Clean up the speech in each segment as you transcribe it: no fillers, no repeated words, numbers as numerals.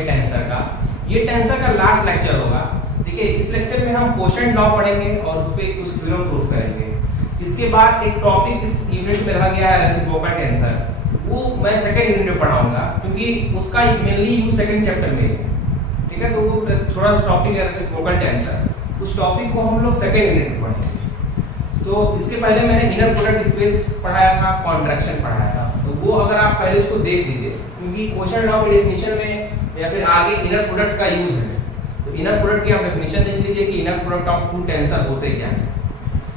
पढ़ेंगे टेंसर का। ये टेंसर का लास्ट लेक्चर होगा। देखिए इस लेक्चर में हम क्वोशिएंट लॉ पढ़ेंगे और उस पर कुछ थ्योरम प्रूफ करेंगे। इसके बाद एक टॉपिक इस यूनिट में रहा गया है रेसिप्रोकल टेंसर, वो मैं सेकंड यूनिट में पढ़ाऊंगा क्योंकि उसका मेनली यूज सेकंड चैप्टर में है। ठीक है, तो वो थोड़ा सा टॉपिक है रेसिप्रोकल टेंसर, उस टॉपिक को हम लोग सेकंड यूनिट में पढ़ेंगे। तो इसके पहले मैंने इनर प्रोडक्ट स्पेस पढ़ाया था, कॉन्ट्रैक्शन पढ़ाया था, तो वो अगर आप पहले उसको देख लीजिए क्योंकि क्वोशिएंट लॉ की डेफिनेशन में या फिर आगे इनर प्रोडक्ट का यूज है। तो इनर प्रोडक्ट की आप डेफिनेशन देख लीजिए कि inner product of two tensor होते क्या है।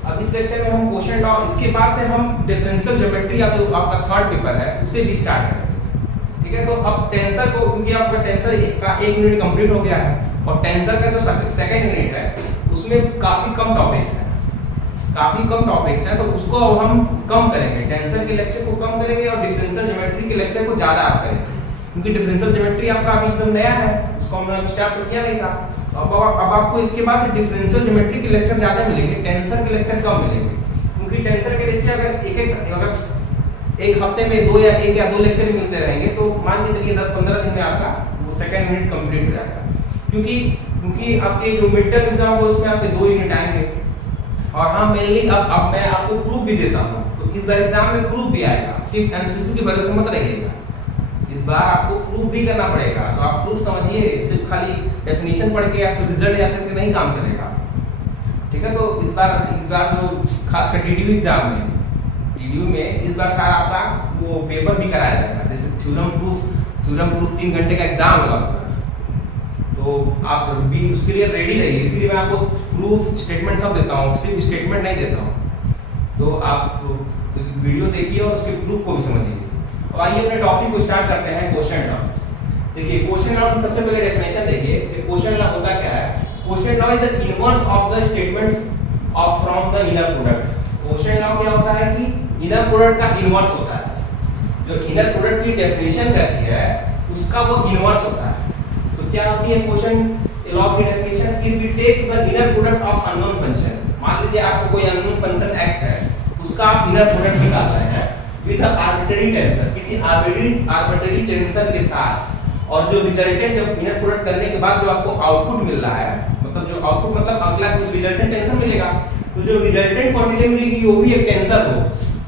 अब इस लेक्चर में हम क्वोशिएंट लॉ, इसके बाद से हम डिफरेंशियल ज्योमेट्री या जो आपका थर्ड पेपर है उसे भी स्टार्ट करेंगे। ठीक है, तो अब टेंसर को क्योंकि आपका टेंसर का एक यूनिट कंप्लीट हो गया है और टेंसर का जो सेकंड यूनिट है उसमें काफी कम टॉपिक्स हैं, तो उसको अब हम कम करेंगे, टेंसर के लेक्चर को कम करेंगे और डिफरेंशियल ज्योमेट्री के लेक्चर को ज्यादा आप करेंगे क्योंकि डिफरेंशियल ज्योमेट्री आपका अभी एकदम नया है, उसको हमने स्टार्ट तो किया नहीं था। अब आपको इसके बाद से डिफरेंशियल ज्योमेट्री के लेक्चर ज्यादा मिलेंगे, टेंसर के लेक्चर कम मिलेंगे क्योंकि टेंसर के लेक्चर अगर एक हफ्ते में दो या दो लेक्चर ही मिलते रहेंगे तो मान के चलिए 10-15 दिन में आपका वो सेकंड यूनिट कंप्लीट हो जाएगा। क्योंकि आपके जो मिड टर्म एग्जाम हो उसमें आपके 2 यूनिट आएंगे और हाँ मेनली अब मैं आपको प्रूफ भी देता हूँ, तो इस बार एग्जाम में प्रूफ भी आएगा, सिर्फ एमसीक्यू की भरोसे मत रहिएगा, इस बार आपको प्रूफ भी करना पड़ेगा। तो आप प्रूफ समझिए, सिर्फ खाली डेफिनेशन पढ़ के या फिर रिजल्ट याद करके नहीं काम चलेगा। ठीक है, तो इस बार जो खासकर टीडीयू एग्जाम में इस बार सारा आपका वो पेपर भी कराया जाएगा, जैसे थ्योरम प्रूफ 3 घंटे का एग्जाम होगा, तो आप भी उसके लिए रेडी रहिए। इसलिए मैं आपको प्रूफ स्टेटमेंट सब देता हूँ, सिर्फ स्टेटमेंट नहीं देता हूँ। तो आप वीडियो देखिए और उसके प्रूफ को भी समझिए। अब आइए अपने टॉपिक को स्टार्ट करते हैं, क्वोशिएंट लॉ। देखिए क्वोशिएंट लॉ की सबसे पहले डेफिनेशन देखिए, क्वोशिएंट लॉ होता क्या है। Quotient law is the inverse of the statement of from the inner product. Quotient law क्या होता है कि इनर प्रोडक्ट का इनवर्स होता है, जो इनर प्रोडक्ट की डेफिनेशन रहती है उसका वो इनवर्स होता है। तो क्या होती है क्वोशिएंट लॉ की definition, if we take the inner product of unknown function, मान लीजिए आपको कोई अननोन फंक्शन x है, उसका आप इनर प्रोडक्ट निकाल रहे हैं विद आर्बिट्ररी टेंसर, किसी आर्बिट्ररी टेंसर के साथ, और जो रिजल्टेंट जब इनर प्रोडक्ट करने के बाद जो आपको आउटपुट मिल रहा है, मतलब जो आउटपुट मतलब अगला कुछ रिजल्टेंट टेंसर मिलेगा, तो जो रिजल्टेंट क्वांटिटी मिलेगी वो भी एक टेंसर हो।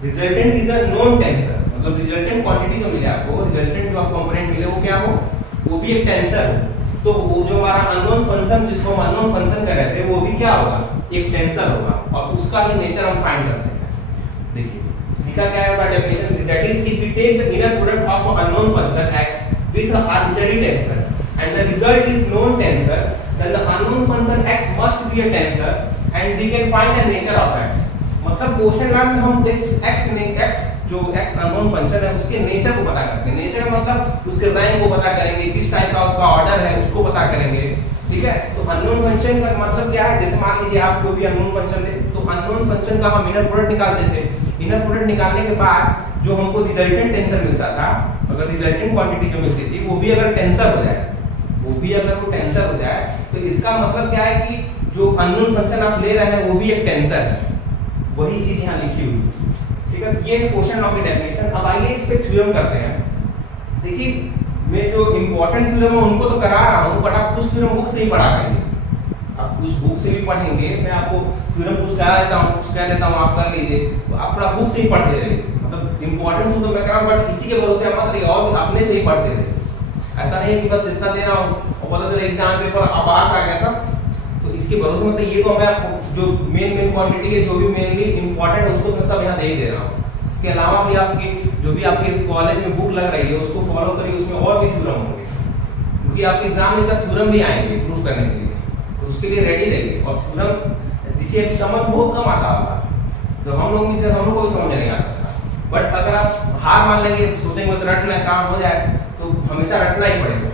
Resultant is a known tensor, मतलब रिजल्टेंट क्वांटिटी जो मिले आपको, रिजल्टेंट जो आपको कंपोनेंट मिले वो क्या हो, वो भी एक टेंसर हो। तो वो जो हमारा अननोन फंक्शन जिसको हम अननोन फंक्शन कह रहे थे वो भी क्या होगा, एक टेंसर होगा, और उसका ही नेचर हम फाइंड करते हैं। देखिए लिखा क्या है उसका definition, that is if we take the inner product of unknown function x with an arbitrary tensor and the result is known tensor, then the unknown function x must be a tensor and we can find the nature of x। मतलब question law में हम x जो x unknown function है उसके nature को पता करते हैं। नेचर मतलब उसके रैंक को पता करेंगे, किस टाइप का उसका ऑर्डर है उसको पता करेंगे। ठीक है, तो अननोन फंक्शन का मतलब क्या है, जैसे मान लीजिए आप कोई भी अननोन फंक्शन दे, तो अननोन फंक्शन का हम इनर प्रोडक्ट निकाल देते हैं। इनर प्रोडक्ट निकालने के बाद जो हमको रिजल्टेंट टेंसर मिलता था, अगर रिजल्टेंट क्वांटिटी जो मिलती थी वो भी अगर टेंसर हो जाए, तो इसका मतलब क्या है कि जो अननोन फंक्शन आप ले रहे हैं वो भी एक टेंसर है। वही चीज यहाँ लिखी हुई है। ठीक है, ये है क्वोशिएंट लॉ की डेफिनेशन। अब आइए इस पे थ्योरम करते हैं। देखिए मैं जो इंपॉर्टेंट थ्योरम है उनको तो करा रहा हूँ, बट आप कुछ थ्योरम बुक से ही पढ़ा करेंगे, आप कुछ बुक से भी पढ़ेंगे। मैं आपको थ्योरम कुछ करा देता हूँ, कुछ कह देता हूँ, आप कर लीजिए, तो आप पूरा बुक से ही पढ़ते रहिए। मतलब इंपॉर्टेंट तो मैं करा, बट इसी के भरोसे मत रहिए, और भी अपने से ही पढ़ते रहिए। ऐसा नहीं है कि बस जितना दे रहा हूँ और पता चले एग्जाम पेपर आवाज आ गया था, तो इसके भरोसे मतलब ये तो मैं आपको जो मेन क्वांटिटी है, जो भी मेनली इंपॉर्टेंट है उसको मैं सब यहाँ दे ही दे रहा हूँ। इसके अलावा भी आपकी जो भी आपके इस कॉलेज में बुक लग रही है उसको फॉलो करिए, उसमें और भी थ्योरम होंगे, क्योंकि आपके एग्जाम में थ्योरम भी आएंगे प्रूफ करने के लिए, तो उसके लिए रेडी रहिए। और थ्योरम देखिए समझ बहुत कम आता होगा, तो हम लोग को समझ नहीं आता था, बट अगर आप हार मान लेंगे, सोचेंगे बस रट लें काम हो जाए, तो हमेशा रटना ही पड़ेगा।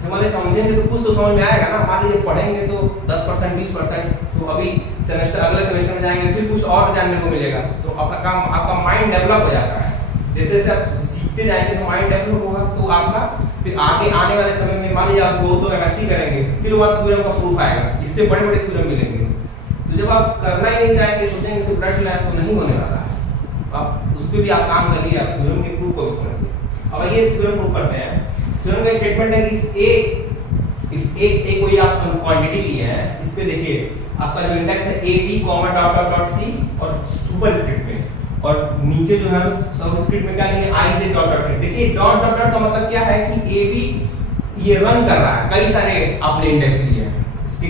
समझेंगे तो कुछ तो समझ में आएगा ना। मान लीजिए पढ़ेंगे तो 10% 20%, तो अभी अगले सेमेस्टर में जाएंगे फिर कुछ और जानने को मिलेगा, तो आपका माइंड डेवलप हो जाता है। जैसे जैसे आप सीखते जाएंगे तो माइंड डेवलप होगा, तो आपका फिर आगे आने वाले समय में मान लीजिए आप 2 एमएससी करेंगे, फिर वो थ्योरम का प्रूफ आएगा, इससे बड़े बड़े थ्योरम मिलेंगे। तो जब आप करना ही नहीं चाहेंगे, सोचेंगे सिर्फ रट लें, तो नहीं होने वाला है। आप उस पर भी आप काम करिए, आप थ्योरम के प्रूफ को भी समझिए। अब ये थ्योरम प्रूफ करते हैं। थ्योरम का स्टेटमेंट है इफ ए कोई आप क्वांटिटी लिए हैं, इस पे देखिए आपका जो इंडेक्स है A B comma dot dot dot C और सुपर स्क्रिप्ट में, और नीचे जो है सब स्क्रिप्ट में क्या लेंगे आई जे डॉट डॉट। देखिए डॉट डॉट डॉट का मतलब क्या है कि ए बी ये रन कर रहा है, कई सारे आपने इंडेक्स लिए हैं, इसकी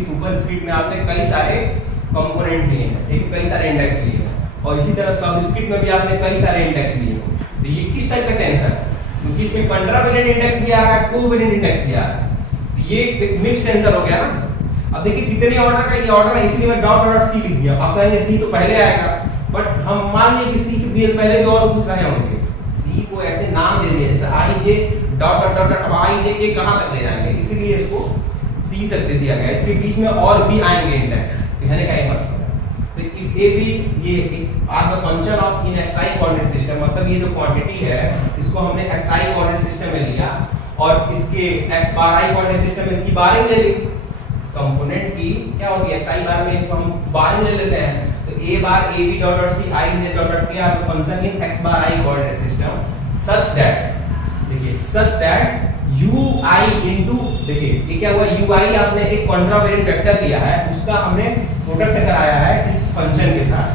सुपर स्क्रिप्ट में आपने कई सारे कंपोनेंट लिए हैं, ठीक है, कई सारे इंडेक्स लिए हैं, और इसी तरह सब स्क्रिप्ट में भी आपने कई सारे इंडेक्स लिए हैं। तो ये किस टाइप का टेंसर है, क्योंकि इसमें कंट्रावेरिएंट इंडेक्स भी आ रहा है, कोवेरिएंट इंडेक्स भी आ रहा है, तो ये एक मिक्स टेंसर हो गया ना। अब देखिए कितने ऑर्डर का ये ऑर्डर है, इसलिए मैं डॉट डॉट सी लिख दिया। आप कहेंगे सी तो पहले आएगा, बट हम मान लिए कि सी के पहले भी और कुछ रहे होंगे, सी को ऐसे नाम दे दिए जैसे आई जे डॉट डॉट डॉट, अब आई जे के कहां तक ले जाएंगे, इसीलिए इसको सी तक दे दिया गया। इसके बीच में और भी आएंगे इंडेक्स, कहने का ये मतलब है। तो इफ ए बी ये are the function of in xi coordinate system, मतलब ये जो क्वांटिटी है इसको हमने एक्सआई कोऑर्डिनेट सिस्टम में लिया और इसके x bar I coordinate system में इसकी बारिंग ले ली। कंपोनेंट की क्या होती है एक्सआई बार में, इसको हम बारिंग ले लेते हैं। तो A bar A B dot dot C I J dot dot K R the function in X bar I coordinate system such that, देखिए such that U I into, देखिए ये क्या हुआ, यू आई आपने एक कॉन्ट्रावेरिएंट वेक्टर लिया है, उसका हमने प्रोडक्ट कराया है इस फंक्शन के साथ।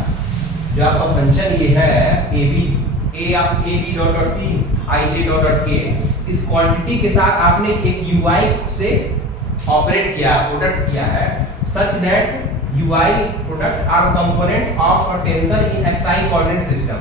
जो आपका फंक्शन ये है A B A of A B dot dot C I J dot dot K, इस क्वांटिटी के साथ आपने एक यू आई से ऑपरेट किया, प्रोडक्ट किया है, such that U I product are components of a tensor in xi coordinate system.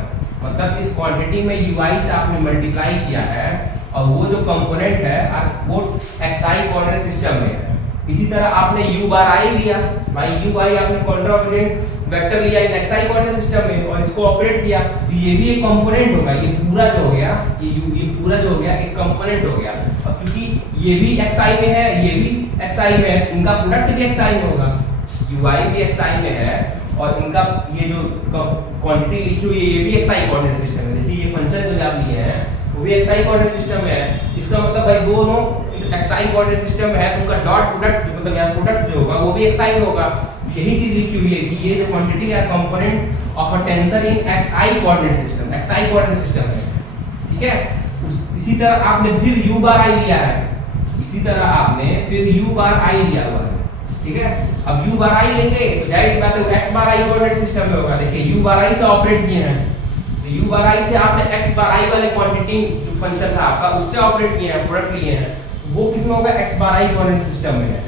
मतलब इस क्वांटिटी में यू आई से आपने मल्टीप्लाई किया है और वो जो कंपोनेंट है वो एक्सआई कोऑर्डिनेट सिस्टम में है। इसी तरह आपने यू बार आई लिया, भाई यू आई आपने कॉन्ट्रावेरिएंट वेक्टर लिया इन एक्सआई कोऑर्डिनेट सिस्टम में और इसको ऑपरेट किया, तो ये भी एक कंपोनेंट होगा। ये पूरा जो हो गया, ये पूरा जो हो गया एक कंपोनेंट हो गया। अब क्योंकि ये भी एक्सआई में है, ये भी एक्सआई में है, इनका प्रोडक्ट भी एक्सआई में होगा, यू आई भी एक्सआई में है और इनका ये जो क्वांटिटी लिखी हुई है ये भी एक्सआई कोऑर्डिनेट सिस्टम में। देखिए ये फंक्शन जो आप लिए हैं वो भी एक्सआई कोऑर्डिनेट सिस्टम में है। इसका मतलब भाई दोनों एक्सआई कोऑर्डिनेट सिस्टम में है, तो उनका डॉट प्रोडक्ट मतलब यहां प्रोडक्ट जो होगा वो भी एक्सआई में होगा। यही चीज लिखी हुई है कि ये जो क्वांटिटी है component of a tensor in xi coordinate system, XI coordinate system है, ठीक है। इसी तरह आपने फिर यू बार आई लिया है, इसी तरह आपने फिर यू बार आई लिया हुआ है, ठीक है। अब यू बार आई लेंगे तो जाहिर सी बात है x bar I coordinate system में होगा। देखिए यू बार आई से ऑपरेट किए हैं, तो यू बार आई से आपने एक्स बार आई वाले क्वांटिटी जो फंक्शन था आपका उससे ऑपरेट किए हैं, प्रोडक्ट लिए हैं, वो किसमें होगा x bar I coordinate system में है,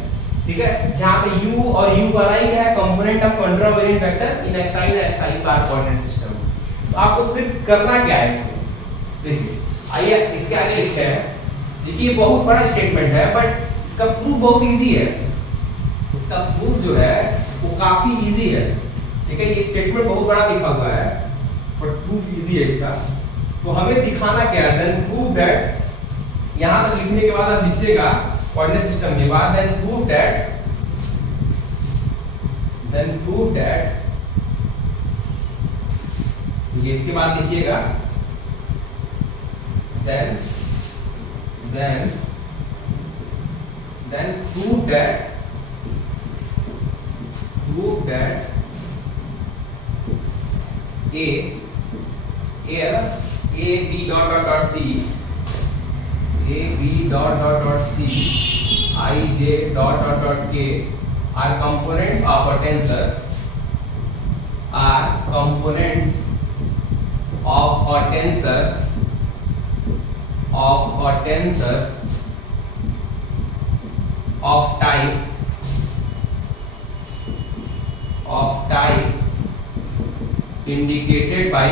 ठीक है। जहां पे यू और यू बार आई क्या है component of contravariant vector in X I और एक्सआई बार कोऑर्डिनेट सिस्टम। तो आपको फिर करना क्या है इसमें, देखिए आइए इसके आगे लिखते हैं। देखिए बहुत बड़ा स्टेटमेंट है बट इसका प्रूफ बहुत इजी है, इसका प्रूफ जो है वो काफी इजी है, ठीक है। ये स्टेटमेंट बहुत बड़ा लिखा हुआ है बट प्रूफ इजी है इसका। तो हमें दिखाना क्या है, देन प्रूफ दैट, यहां तक लिखने के बाद आप लिखिएगा कोऑर्डिनेट सिस्टम के बाद देन प्रूफ दैट ये इसके बाद लिखिएगा then prove that a b dot dot dot c I j dot dot dot k are components of a tensor, of type indicated by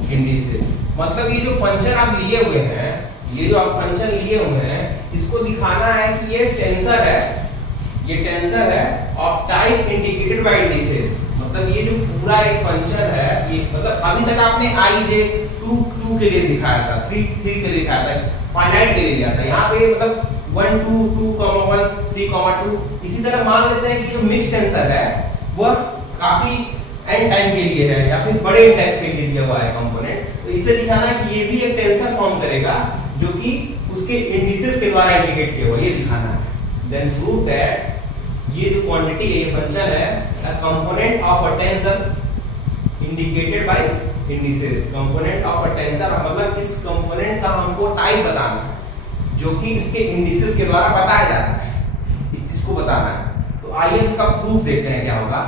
indices। मतलब ये जो फंक्शन आप लिए हुए हैं, ये जो आप फंक्शन लिए हुए हैं, इसको दिखाना है कि ये टेंसर है, ये टेंसर है of type indicated by indices. मतलब ये जो पूरा एक फंक्शन है, ये मतलब अभी तक आपने आई जे 2 के लिए दिखाया था, 3 के लिए दिखाया था, फाइनाइट के लिए दिया था। यहाँ पे मतलब 1 2 2 1 3 2। इसी तरह मान लेते हैं कि जो मिक्स टेंसर है वह काफी एन टाइम के लिए है या फिर बड़े इंडेक्स के लिए दिया हुआ है कंपोनेंट। तो इसे दिखाना कि ये भी एक टेंसर फॉर्म करेगा जो कि उसके इंडिसेस के द्वारा इंडिकेट किया हुआ, ये दिखाना है। देन प्रूव दैट ये जो क्वांटिटी है, ये फंक्शन है, a component of a tensor indicated by indices, component of a tensor मतलब इस कंपोनेंट का हमको टाइप बताना है जो कि इसके इंडिसेस के द्वारा बताया जाता है, इस चीज को बताना है। तो आइए इसका प्रूफ देखते हैं क्या होगा।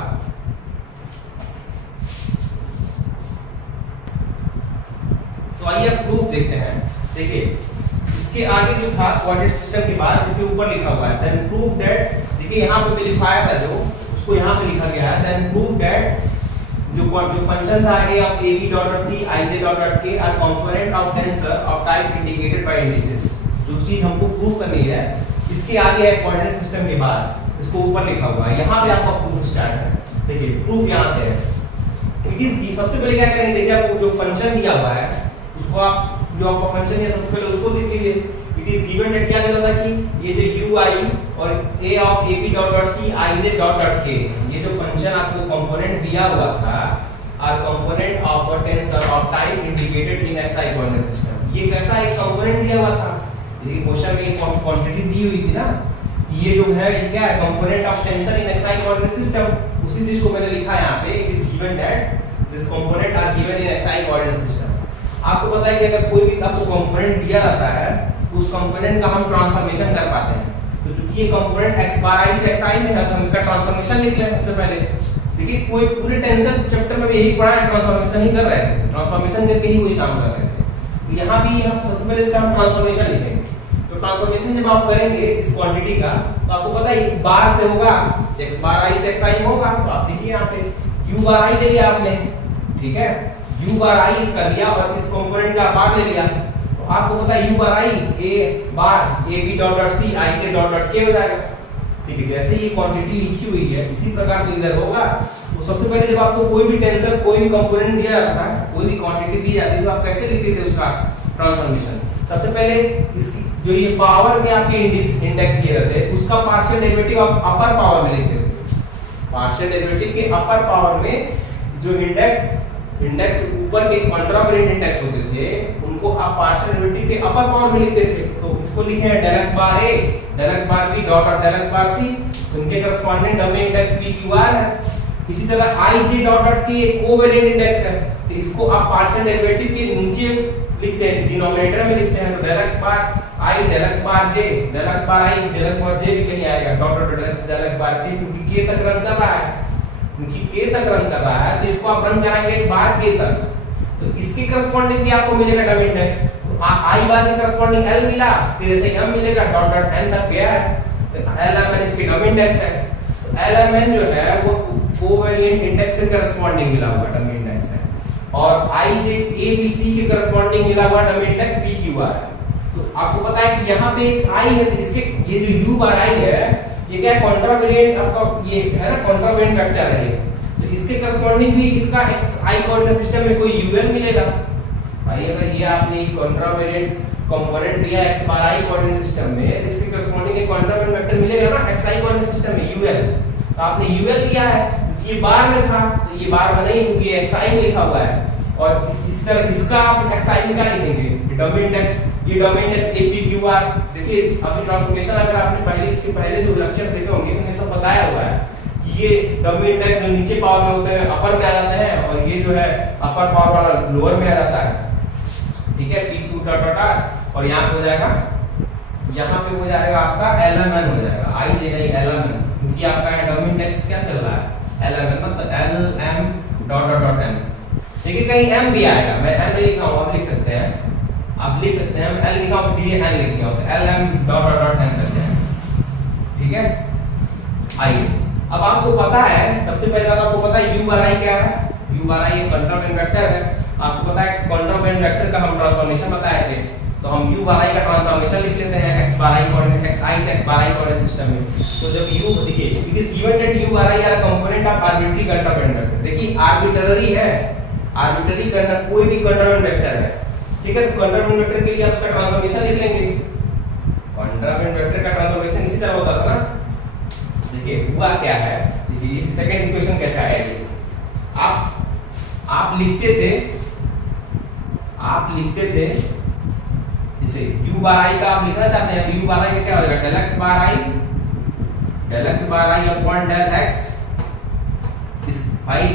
तो आइए अब प्रूफ देखते हैं। देखिए इसके आगे जो था कोऑर्डिनेट सिस्टम के बाद इसके ऊपर लिखा हुआ है देन प्रूफ दैट, देखिए यहाँ पे लिखाया था जो उसको यहाँ पे लिखा गया है देन प्रूफ दैट जो फंक्शन था a of ab dot c ij dot k are component of tensor of type indicated by indices. जो चीज हमको प्रूफ करनी है इसके आगे है कोऑर्डिनेट सिस्टम के बाद इसको ऊपर लिखा हुआ है, यहाँ पे आपका प्रूफ स्टार्ट है। देखिए प्रूफ यहाँ से है। इट इज सबसे पहले क्या करेंगे, देखिए आपको जो फंक्शन दिया हुआ है उसको आप जो आपका फंक्शन है सबसे पहले उसको लिख लीजिए। इट इज गिवन दैट क्या दिया था कि ये जो ui और a of ab dot c ij dot k ये जो फंक्शन आपको कंपोनेंट दिया हुआ था are component of a tensor of type indicated in xi coordinate system. ये कैसा एक कंपोनेंट दिया हुआ था, ये क्वेश्चन में एक क्वांटिटी दी हुई थी ना, ये जो है ये क्या है component of tensor in xi coordinate system. उसी चीज को मैंने लिखा है यहाँ पे, it is given that this component are given in xi coordinate system. आपको पता है कि अगर कोई भी आपको कंपोनेंट दिया जाता है तो उस कंपोनेंट का हम ट्रांसफॉर्मेशन कर पाते हैं। तो क्योंकि ये कंपोनेंट x बार i से xi में है तो हम इसका ट्रांसफॉर्मेशन लिख लें सबसे पहले। देखिए कोई पूरे टेंसर चैप्टर में भी यही पढ़ा है, ट्रांसफॉर्मेशन ही कर रहे थे, ट्रांसफॉर्मेशन करके ही वही काम कर रहे थे। तो यहाँ भी हम सबसे पहले इसका हम ट्रांसफॉर्मेशन लिखेंगे। तो ट्रांसफॉर्मेशन जब आप करेंगे इस क्वांटिटी का तो आपको पता है बार से होगा x बार i से xi होगा। तो आप देखिए यहाँ पे u बार i ले लिया आपने, ठीक है, u बार i इसका लिया और इस कंपोनेंट का बार ले लिया। तो आपको पता है u bar i a bar ab dot c ij dot k हो जाएगा। ठीक है, जैसे ये क्वांटिटी लिखी हुई है इसी प्रकार तो इधर होगा। तो सबसे पहले जब आपको कोई भी टेंसर कोई भी कंपोनेंट दिया जाता है, कोई भी क्वांटिटी दी जाती है तो आप कैसे लिखते थे उसका ट्रांसफॉर्मेशन। सबसे पहले इसकी जो ये पावर में आपके इंडेक्स दिए रहते हैं उसका पार्शियल डेरिवेटिव आप अपर पावर में लिखते थे। पार्शियल डेरिवेटिव के अपर पावर में जो इंडेक्स ऊपर के कॉन्ट्रावेरिएंट इंडेक्स होते थे उनको आप पार्शियल डेरिवेटिव के अपर पावर में लिखते थे। तो इसको लिखे हैं del x bar a del x bar b dot और del x बार c, उनके corresponding dummy index p q r है। इसी तरह i j dot k covariant index है, तो इसको आप पार्शियल डेरिवेटिव के नीचे लिखते हैं, डिनोमिनेटर में लिखते हैं। तो del x bar i del x bar j del x bar i del x bar j भी कहीं आएगा डॉट और del x बार k, क्योंकि k तक रन कर रहा है, क्योंकि k तक रन कर रहा है तो इसको आप रन कराएंगे बार k तक। तो इसके करस्पॉन्डिंग भी आपको मिलेगा डमी इंडेक्स। तो i बार के करस्पॉन्डिंग l मिला, फिर ऐसे m मिलेगा डॉट डॉट n तक गया है, तो lmn इसके डमी इंडेक्स है। तो lmn जो है वो कोवेरिएंट इंडेक्स से करस्पॉन्डिंग मिला हुआ डमी इंडेक्स है और ij abc के करस्पॉन्डिंग मिला हुआ डमी इंडेक्स pqr है। तो आपको पता है कि यहाँ पे एक i है तो इसके ये जो u बार i है ये क्या है कॉन्ट्रावेरिएंट आपका ये है ना, कॉन्ट्रावेरिएंट वेक्टर है ये। तो इसके करस्पॉन्डिंग भी इसका xi कोऑर्डिनेट सिस्टम में कोई ul मिलेगा। भाई अगर ये आपने एक कंपोनेंट लिया x bar i coordinate system में तो इसके करस्पॉन्डिंग एक कॉन्ट्रावेरिएंट वेक्टर मिलेगा ना xi कोऑर्डिनेट सिस्टम में ul। तो आपने ul लिया है, ये बार में था तो ये बार बना ही क्योंकि xi में लिखा हुआ है। और इस तरह इसका आप xi में क्या लिखेंगे, डमी इंडेक्स, ये डमी इंडेक्स apqr। देखिए अभी ट्रांसफॉर्मेशन अगर आपने पहले इसके पहले जो लेक्चर्स देखे होंगे उन्हें सब बताया हुआ है कि ये डमी इंडेक्स जो नीचे पावर में होते हैं अपर में आ जाते हैं और ये जो है अपर पावर वाला लोअर में आ जाता है। ठीक है, p2 डॉट डॉट r और यहाँ पे हो जाएगा, यहाँ पे हो जाएगा आपका lmn हो जाएगा, i j नहीं lmn, क्योंकि आपका डमी इंडेक्स क्या चल रहा है lmn, मतलब lm dot dot dot n। देखिए कहीं m भी आएगा, मैं m नहीं लिखा हूँ, आप लिख सकते हैं, आप लिख सकते हैं, l लिखा हूँ d n लिख दिया होता है, lm dot dot dot n करते हैं। ठीक है, आइए अब आपको पता है, सबसे पहले आपको पता है u बार i क्या है, u बार i एक कॉन्ट्रावेरिएंट वेक्टर है। आपको पता है कॉन्ट्रावेरिएंट वेक्टर का हम ट्रांसफॉर्मेशन बताए थे, तो हम u बार i का ट्रांसफॉर्मेशन लिख लेते हैं x bar i coordinate xi से x bar i coordinate system में। तो जब u देखिए it is given that u bar i are component of arbitrary contravariant vector. देखिए आर्बिट्ररी है, आर्बिट्ररी करना कोई भी कॉन्ट्रावेरिएंट वेक्टर है। ठीक है, तो कॉन्ट्रावेरिएंट वेक्टर के लिए आप उसका ट्रांसफॉर्मेशन लिख लेंगे। कॉन्ट्रावेरिएंट वेक्टर का ट्रांसफॉर्मेशन इसी तरह होता था ना। देखिए हुआ क्या है, देखिए सेकंड इक्वेशन कैसा है, आप लिखते थे जैसे u बार i का आप लिखना चाहते हैं तो u बार i का क्या हो जाएगा, del x bar i upon del x इस भाई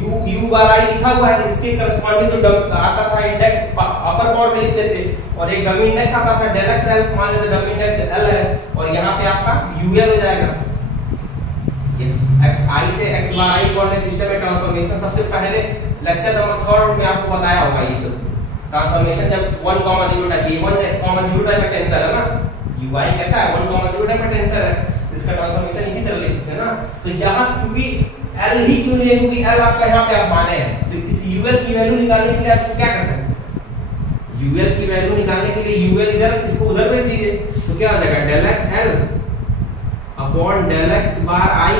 u बार i लिखा हुआ है, इसके करस्पॉन्डिंग जो आता था इंडेक्स अपर पावर में लिखते थे, और एक डमी इंडेक्स आता था del x l, मान लेते डमी इंडेक्स l है, और यहाँ पे आपका ul हो जाएगा। xi से x bar i coordinate system में ट्रांसफॉर्मेशन सबसे पहले लेक्चर नंबर 3 में आपको बताया होगा ये सब ट्रांसफॉर्मेशन। जब 1, 0 टाइप ये 1, 0 टाइप का टेंसर है ना, ui कैसा है 1, 0 टाइप का टेंसर है, इसका ट्रांसफॉर्मेशन इसी तरह लिखते थे ना। तो यहाँ क्योंकि L ही क्यों लिए, क्योंकि L आपका यहाँ पे आप माने हैं, तो इस UL की वैल्यू निकालने के लिए आप क्या कर सकते हैं, UL की वैल्यू निकालने के लिए UL इधर इसको उधर भेज दीजिए, तो क्या हो जाएगा del x L upon del x bar I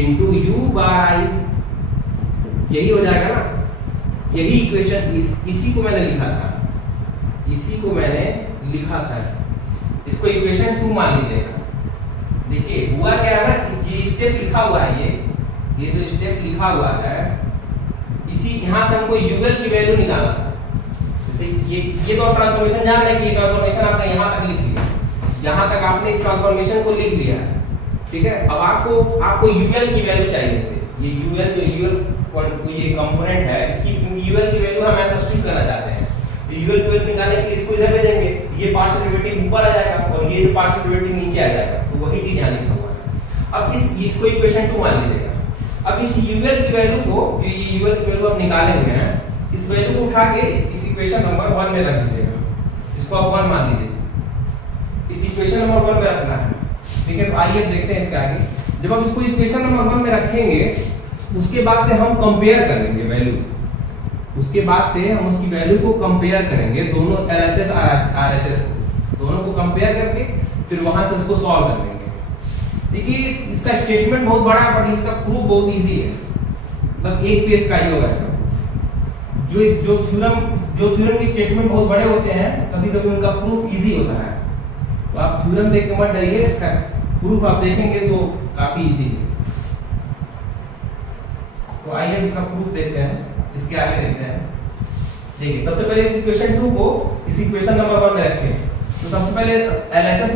into u bar I, यही हो जाएगा ना, यही इक्वेशन, इसी को मैंने लिखा था, इसी को मैंने लिखा था, इसको इक्वेशन 2 मान लीजिएगा। देखिए हुआ क्या है ना, ये स्टेप लिखा हुआ है, ये जो स्टेप लिखा हुआ है, इसी यहाँ से हमको यूएल की वैल्यू निकालना था। जैसे ये तो ट्रांसफॉर्मेशन जान रहे हैं कि ये ट्रांसफॉर्मेशन आपने यहाँ तक लिख लिया, यहाँ तक आपने इस ट्रांसफॉर्मेशन को लिख लिया है, ठीक है। अब आपको यूएल की वैल्यू चाहिए थे, ये यूएल ये कंपोनेंट है इसकी, क्योंकि यूएल की वैल्यू हम सब्स्टिट्यूट करना चाहते हैं, तो यूएल की वैल्यू निकालने के लिए इसको इधर भेजेंगे, ये पार्शियल डेरिवेटिव ऊपर आ जाएगा और ये जो पार्शियल डेरिवेटिव नीचे आ जाएगा, तो वही चीज यहाँ लिखा हुआ है। अब इसको इक्वेशन 2 मान लीजिएगा। अब इस यूएल की वैल्यू को, ये यूएल की वैल्यू आप निकाले हुए हैं, इस वैल्यू को उठा के इस इक्वेशन नंबर 1 में रख दीजिएगा, इसको आप 1 मान लीजिए, इस इक्वेशन नंबर 1 में रखना है, ठीक है। तो आइए देखते हैं इसके आगे। जब हम इसको इक्वेशन नंबर 1 में रखेंगे, उसके बाद से हम कंपेयर करेंगे वैल्यू, उसके बाद से हम उसकी वैल्यू को कंपेयर करेंगे, दोनों LHS RHS दोनों को कंपेयर करके फिर वहां से उसको सॉल्व कर लेंगे। देखिए इसका स्टेटमेंट बहुत बड़ा है, बट इसका प्रूफ बहुत इजी है, मतलब एक पेज का ही होगा सब। जो थ्योरम के स्टेटमेंट बहुत बड़े होते हैं, कभी कभी उनका प्रूफ इजी होता है, तो आप थ्योरम देख के मत डरिए, इसका प्रूफ आप देखेंगे तो काफी इजी है। तो आइए इसका प्रूफ देखते हैं, इसके आगे देखते हैं। देखिए सबसे पहले इस इक्वेशन 2 को इस इक्वेशन नंबर 1 में रखें। तो सबसे पहले LHS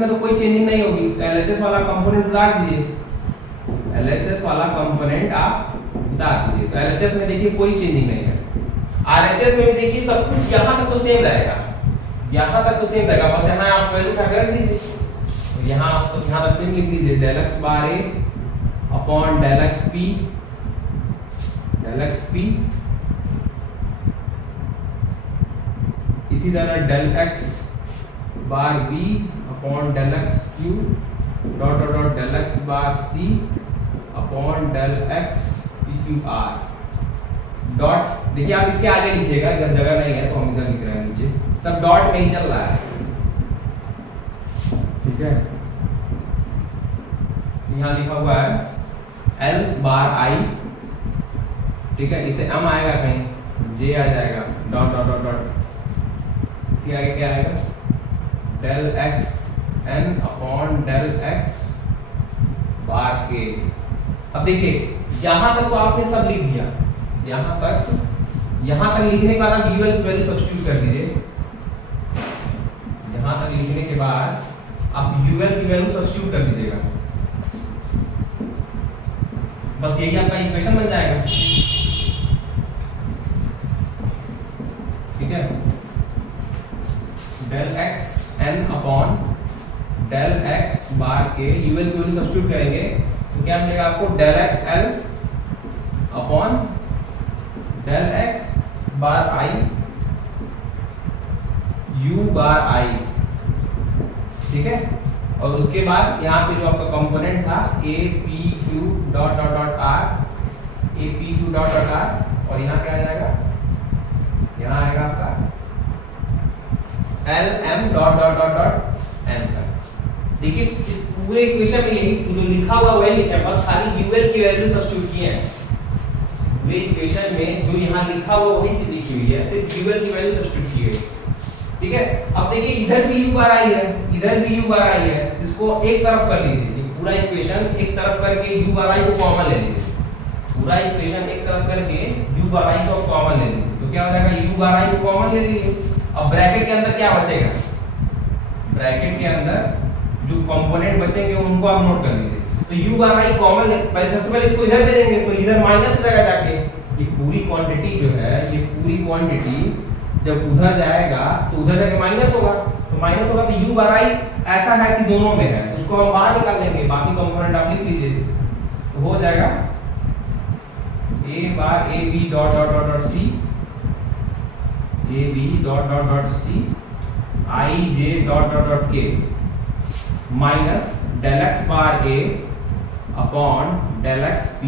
में तो कोई चेंजिंग नहीं होगी, तो LHS वाला कंपोनेंट उतार दीजिए, LHS वाला कंपोनेंट आप उतार दीजिए। तो LHS में देखिए कोई चेंजिंग नहीं है, RHS में भी देखिए सब कुछ यहाँ तक तो सेम रहेगा, यहाँ तक तो सेम रहेगा, बस यहाँ आप वैल्यू उठा के रख दीजिए। तो यहाँ तक सेम लिख लीजिए, del x bar a upon del xp इसी तरह del x bar b upon del x q dot dot dot del x bar c upon del x p q r dot. देखिए आप इसके आगे लिखिएगा, इधर जगह नहीं है तो हम इधर लिख रहे हैं, नीचे सब डॉट में ही चल रहा है, ठीक है। यहाँ लिखा हुआ है L बार I, ठीक है, इसे m आएगा कहीं, j आ जाएगा, डॉट डॉट डॉट डॉट, इसके आगे क्या आएगा del x n upon del x bar k। अब देखिए यहां तक तो आपने सब लिख दिया, यहां तक लिखने के बाद आप यूएल की वैल्यू सब्स्टिट्यूट कर दीजिए, यहां तक लिखने के बाद आप यूएल की वैल्यू सब्स्टिट्यूट कर दीजिएगा, बस यही आपका इक्वेशन बन जाएगा, ठीक है। del x n upon del x बार के यूएल की वैल्यू सब्स्टिट्यूट करेंगे तो क्या मिलेगा आपको, del x l upon del x bar i u bar i, ठीक है। और उसके बाद यहाँ पे जो आपका कंपोनेंट था a p q dot dot dot r, a p q dot dot r, और यहाँ क्या आ जाएगा, यहाँ आएगा आपका l m dot dot dot dot n तक। देखिए पूरे इक्वेशन में यही जो लिखा हुआ वही लिखा है, बस खाली यूएल की वैल्यू सब्स्टिट्यूट किए हैं। पूरे इक्वेशन में जो यहाँ लिखा हुआ वही चीज लिखी हुई है, सिर्फ यूएल की वैल्यू सब्स्टिट्यूट की है, ठीक है। अब देखिए इधर भी u बार आई है, इधर भी u बार आई है, इसको एक तरफ कर लीजिए, पूरा इक्वेशन एक तरफ करके u बार आई को कॉमन ले लीजिए, पूरा इक्वेशन एक तरफ करके u बार आई को कॉमन ले लीजिए, तो क्या हो जाएगा, u बार आई को कॉमन ले लीजिए। अब ब्रैकेट के अंदर क्या बचेगा, ब्रैकेट के अंदर जो कंपोनेंट बचेंगे उनको आप नोट कर लीजिए, तो u बार i कॉमन पहले सबसे पहले इसको इधर भेजेंगे तो इधर माइनस हो जाएगा जाके, ये पूरी क्वांटिटी जो है, ये पूरी क्वांटिटी जब उधर जाएगा तो उधर जाके माइनस होगा, तो माइनस होगा तो u बार i ऐसा है कि दोनों में है, उसको हम बाहर निकाल लेंगे, बाकी कंपोनेंट आप लिख लीजिए, तो हो जाएगा a bar a b dot dot dot dot c, a b dot dot dot c i j dot dot dot k minus del x bar a upon del x p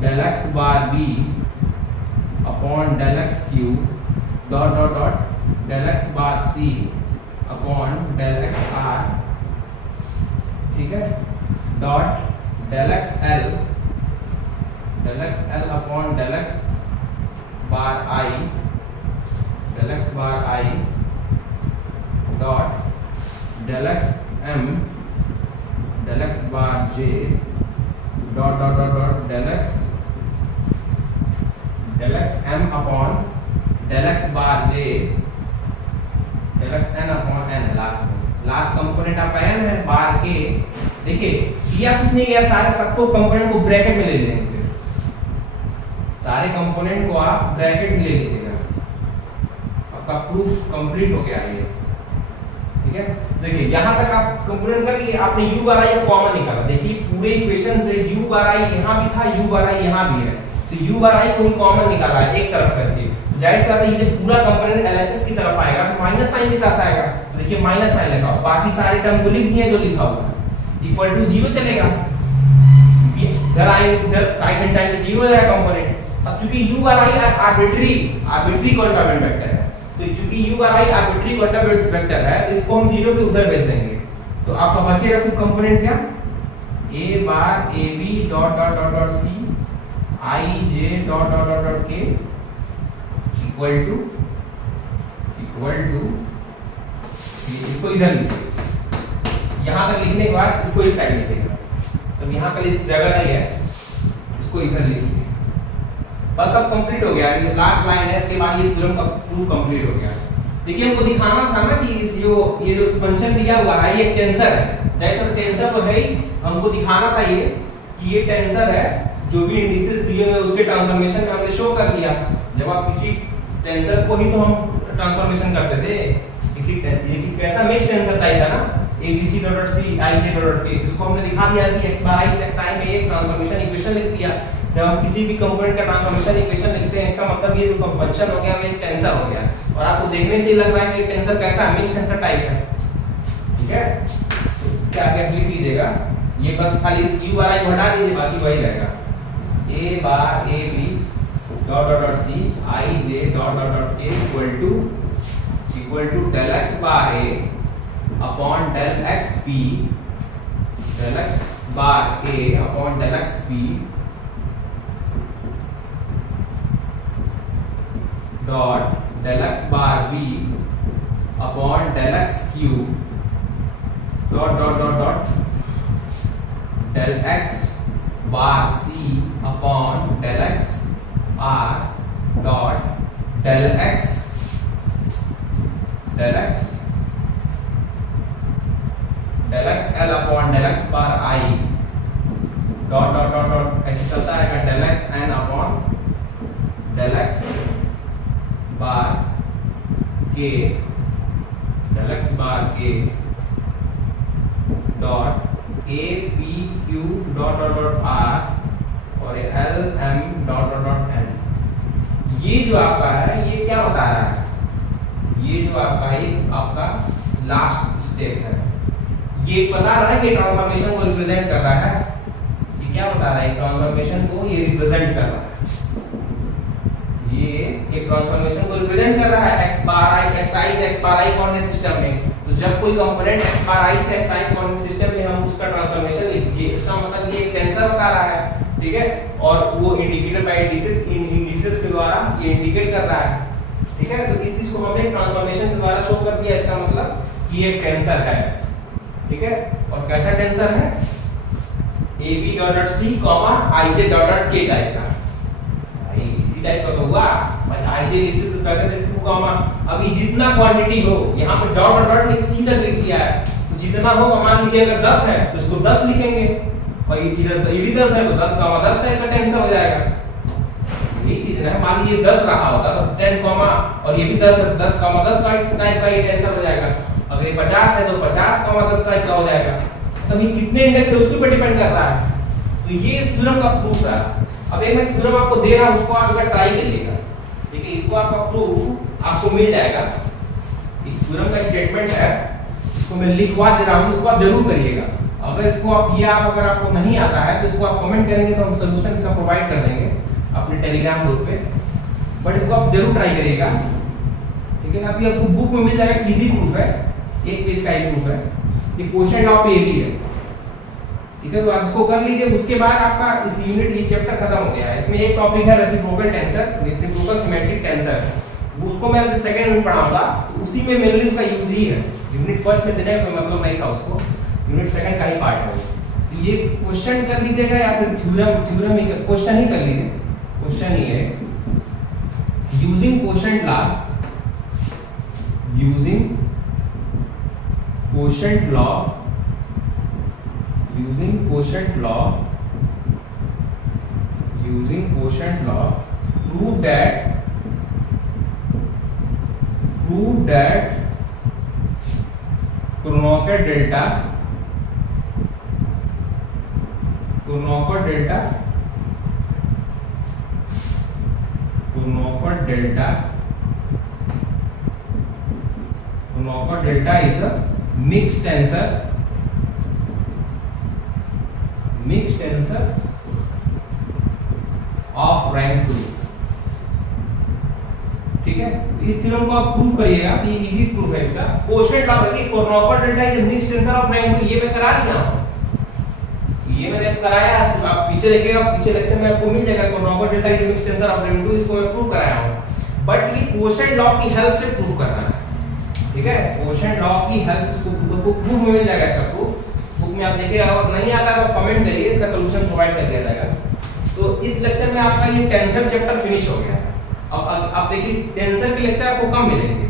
del x bar b upon del x q dot dot dot del x bar c upon del x r, ठीक है, dot del x l upon del x bar i del x bar i dot del x m del x bar j dot dot dot dot del x m upon del x bar j del x n upon n, last component आपका n है बार के। देखिए दिया कुछ नहीं गया, सारे सबको कंपोनेंट को ब्रैकेट में ले लेंगे, सारे कंपोनेंट को आप ब्रैकेट में ले लीजिएगा, आपका प्रूफ कंप्लीट हो गया ये, ठीक है। देखिए यहां तक आप कंपोनेंट कर लिए, आपने u बार i को कॉमन निकाला, देखिए पूरे इक्वेशन से u बार i यहां भी था, u बार i यहां भी है, तो u बार i को ही कॉमन निकाला है एक तरफ करके, जाहिर सी बात है ये पूरा कंपोनेंट LHS की तरफ आएगा तो माइनस साइन के साथ आएगा, तो देखिए माइनस साइन लगाओ, बाकी सारे टर्म को लिख दिए जो लिखा हुआ है, इक्वल टू 0 चलेगा, इधर आएंगे इधर राइट हैंड साइड में 0 हो जाएगा कंपोनेंट। अब चूंकि u bar i arbitrary quantity vector है, तो चूंकि u bar i arbitrary quantity vector है, इसको हम 0 पे उधर भेज देंगे, तो आपका बचेगा सिर्फ कंपोनेंट क्या, a bar ab dot dot dot dot c i j dot dot dot dot k equal to इसको इधर लिखिए, यहां तक लिखने के बाद इसको इस साइड लिखिएगा, तो यहां का जगह नहीं है, इसको इधर लिखिए, बस अब कंप्लीट हो गया, ये लास्ट लाइन है, इसके बाद ये थ्योरम का प्रूफ कंप्लीट हो गया। देखिए हमको दिखाना था ना कि ये जो फंक्शन दिया हुआ है ये टेंसर है, जैसे टेंसर तो है ही, हमको दिखाना था ये कि ये टेंसर है, जो भी इंडिसेस दिए हुए उसके ट्रांसफॉर्मेशन में हमने शो कर दिया। जब आप किसी टेंसर को ही तो हम ट्रांसफॉर्मेशन करते थे, किसी कैसा मिक्स टेंसर टाइप है ना, abc dot c i j dot k, इसको हमने दिखा दिया कि x बार i से x i में एक ट्रांसफॉर्मेशन इक्वेशन लिख दिया। जब हम किसी भी कंपोनेंट का ट्रांसफॉर्मेशन इक्वेशन लिखते हैं, इसका मतलब ये जो फंक्शन हो गया वो एक टेंसर हो गया, और आपको देखने से ही लग रहा है कि टेंसर कैसा मिक्स टेंसर टाइप है, ठीक है। तो इसके आगे लिख लीजिएगा, ये बस खाली u बार i को हटा दीजिए, बाकी वही रहेगा, a bar ab dot dot dot c i j dot dot dot k equal to del x bar a upon del x p del x bar a upon del x p dot del x bar b upon del x q dot dot dot dot del x bar c upon del x r dot del x del x l upon del x bar i dot dot dot dot ऐसे चलता रहेगा, del x n upon del x bar k del x bar k dot a p q dot dot dot r और l m dot dot dot n। ये जो आपका है ये क्या बता रहा है, ये जो आपका है आपका लास्ट स्टेप है, ये बता रहा है कि ट्रांसफॉर्मेशन को रिप्रेजेंट कर रहा है, ये क्या बता रहा है, ट्रांसफॉर्मेशन को ये रिप्रेजेंट कर रहा है, ये एक ट्रांसफॉर्मेशन को रिप्रेजेंट कर रहा है x बार i से x bar i coordinate system में। तो जब कोई कंपोनेंट x बार i से x i कोऑर्डिनेट सिस्टम में हम उसका ट्रांसफॉर्मेशन लिख दिए, इसका मतलब ये एक टेंसर बता रहा है, ठीक है, और वो इंडिकेटेड बाय इंडिसेस के द्वारा ये इंडिकेट कर रहा है, ठीक है। तो इस चीज को हमने ट्रांसफॉर्मेशन के द्वारा शो कर दिया, इसका मतलब ये एक टेंसर है, ठीक है। और कैसा टेंसर है, ab dot dot c ij dot dot k type का, भाई इसी टाइप का तो हुआ, ij लिखते तो कहते थे 2 अभी जितना क्वांटिटी हो यहाँ पे डॉट डॉट डॉट लिख सी तक लिख दिया है, तो तो जितना होगा, मान लीजिए अगर 10 है तो इसको 10 लिखेंगे, और इधर ये भी 10 है तो 10 कॉमा 10 टाइप का टेंसर हो जाएगा। ये चीज है, मान लीजिए 10 रहा होता तो 10 कॉमा, और ये भी 10 है तो 10 कॉमा 10 टाइप का ये टेंसर हो जाएगा। अगर ये 50 है तो 50 कॉमा 10 टाइप का हो जाएगा। तो ये कितने इंडेक्स है उसके ऊपर डिपेंड कर रहा है। तो ये इस थ्योरम का प्रूफ है। अब एक मैं थ्योरम आपको दे रहा हूं, उसको आप अगर ट्राई करिएगा, ठीक है, इसको आपका प्रूफ आपको मिल जाएगा। ये थ्योरम का स्टेटमेंट है, इसको मैं लिखवा दे रहा हूं, इसको आप जरूर करिएगा। अगर इसको आप अगर आपको नहीं आता है तो इसको आप कमेंट करेंगे तो हम सॉल्यूशन इसका प्रोवाइड कर देंगे अपने टेलीग्राम ग्रुप पे, बट इसको आप जरूर ट्राई करिएगा, ठीक है। अभी आपको बुक में मिल जाएगा, इजी प्रूफ है, एक पेज का ही प्रूफ है। ये क्वेश्चन लॉ पे भी है, ठीक है। तो आप इसको कर लीजिए। उसके बाद आपका इस यूनिट ये चैप्टर खत्म हो गया है। इसमें एक टॉपिक है reciprocal tensor, reciprocal symmetric tensor, उसको मैं अपने सेकंड यूनिट पढ़ाऊंगा। तो उसी में मेनली उसका यूज ही है। यूनिट फर्स्ट में देने का कोई मतलब नहीं था उसको, यूनिट सेकंड का ही पार्ट है। तो ये क्वेश्चन कर लीजिएगा या फिर थ्योरम ही क्वेश्चन ही कर लीजिए। क्वेश्चन ही है, using quotient law, using quotient law, using quotient law, prove that Kronecker delta is a mixed tensor of rank 2, ठीक है। इस थ्योरम को आप प्रूव करिएगा, ये इजी प्रूफ है इसका। क्वोशंट लॉ रखिए, Kronecker delta is mixed tensor of rank 2, ये मैं करा दिया हूं, ये मैंने कराया। आप पीछे देखिएगा, पीछे लेक्चर में आपको मिल जाएगा Kronecker delta is mixed tensor of rank 2, इसको मैं प्रूव कराया हूं। बट ये क्वोशंट लॉ की हेल्प से प्रूव करना है, ठीक है। क्वोशंट लॉ की हेल्प से इसको प्रूफ मिल जाएगा। इसका प्रूफ बुक में आप देखिएगा, और नहीं आता तो कमेंट करिए, इसका सॉल्यूशन प्रोवाइड कर दिया जाएगा। तो इस लेक्चर में आपका ये टेंसर चैप्टर फिनिश हो गया है। अब आप देखिए, टेंसर के लेक्चर आपको कम मिलेंगे,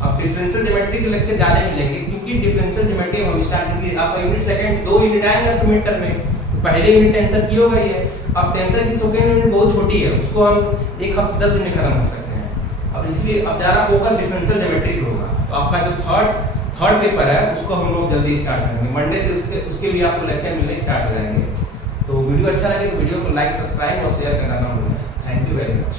अब डिफरेंशियल ज्योमेट्री के लेक्चर ज्यादा मिलेंगे, क्योंकि डिफरेंशियल ज्योमेट्री हम स्टार्ट करेंगे। आपका यूनिट सेकंड 2 यूनिट आएंगे आपके मिड टर्म में, तो पहले यूनिट टेंसर की हो गई है। अब टेंसर की सेकंड यूनिट बहुत छोटी है, उसको हम एक हफ्ते 10 दिन में खत्म कर सकते हैं। अब इसलिए अब ज्यादा फोकस डिफरेंशियल ज्योमेट्री पे होगा। तो आपका जो थर्ड पेपर है उसको हम लोग जल्दी स्टार्ट करेंगे, मंडे से उसके भी आपको लेक्चर मिलने स्टार्ट हो जाएंगे। तो वीडियो अच्छा लगे तो वीडियो को लाइक, सब्सक्राइब और शेयर करना ना भूलें। Thank you very much.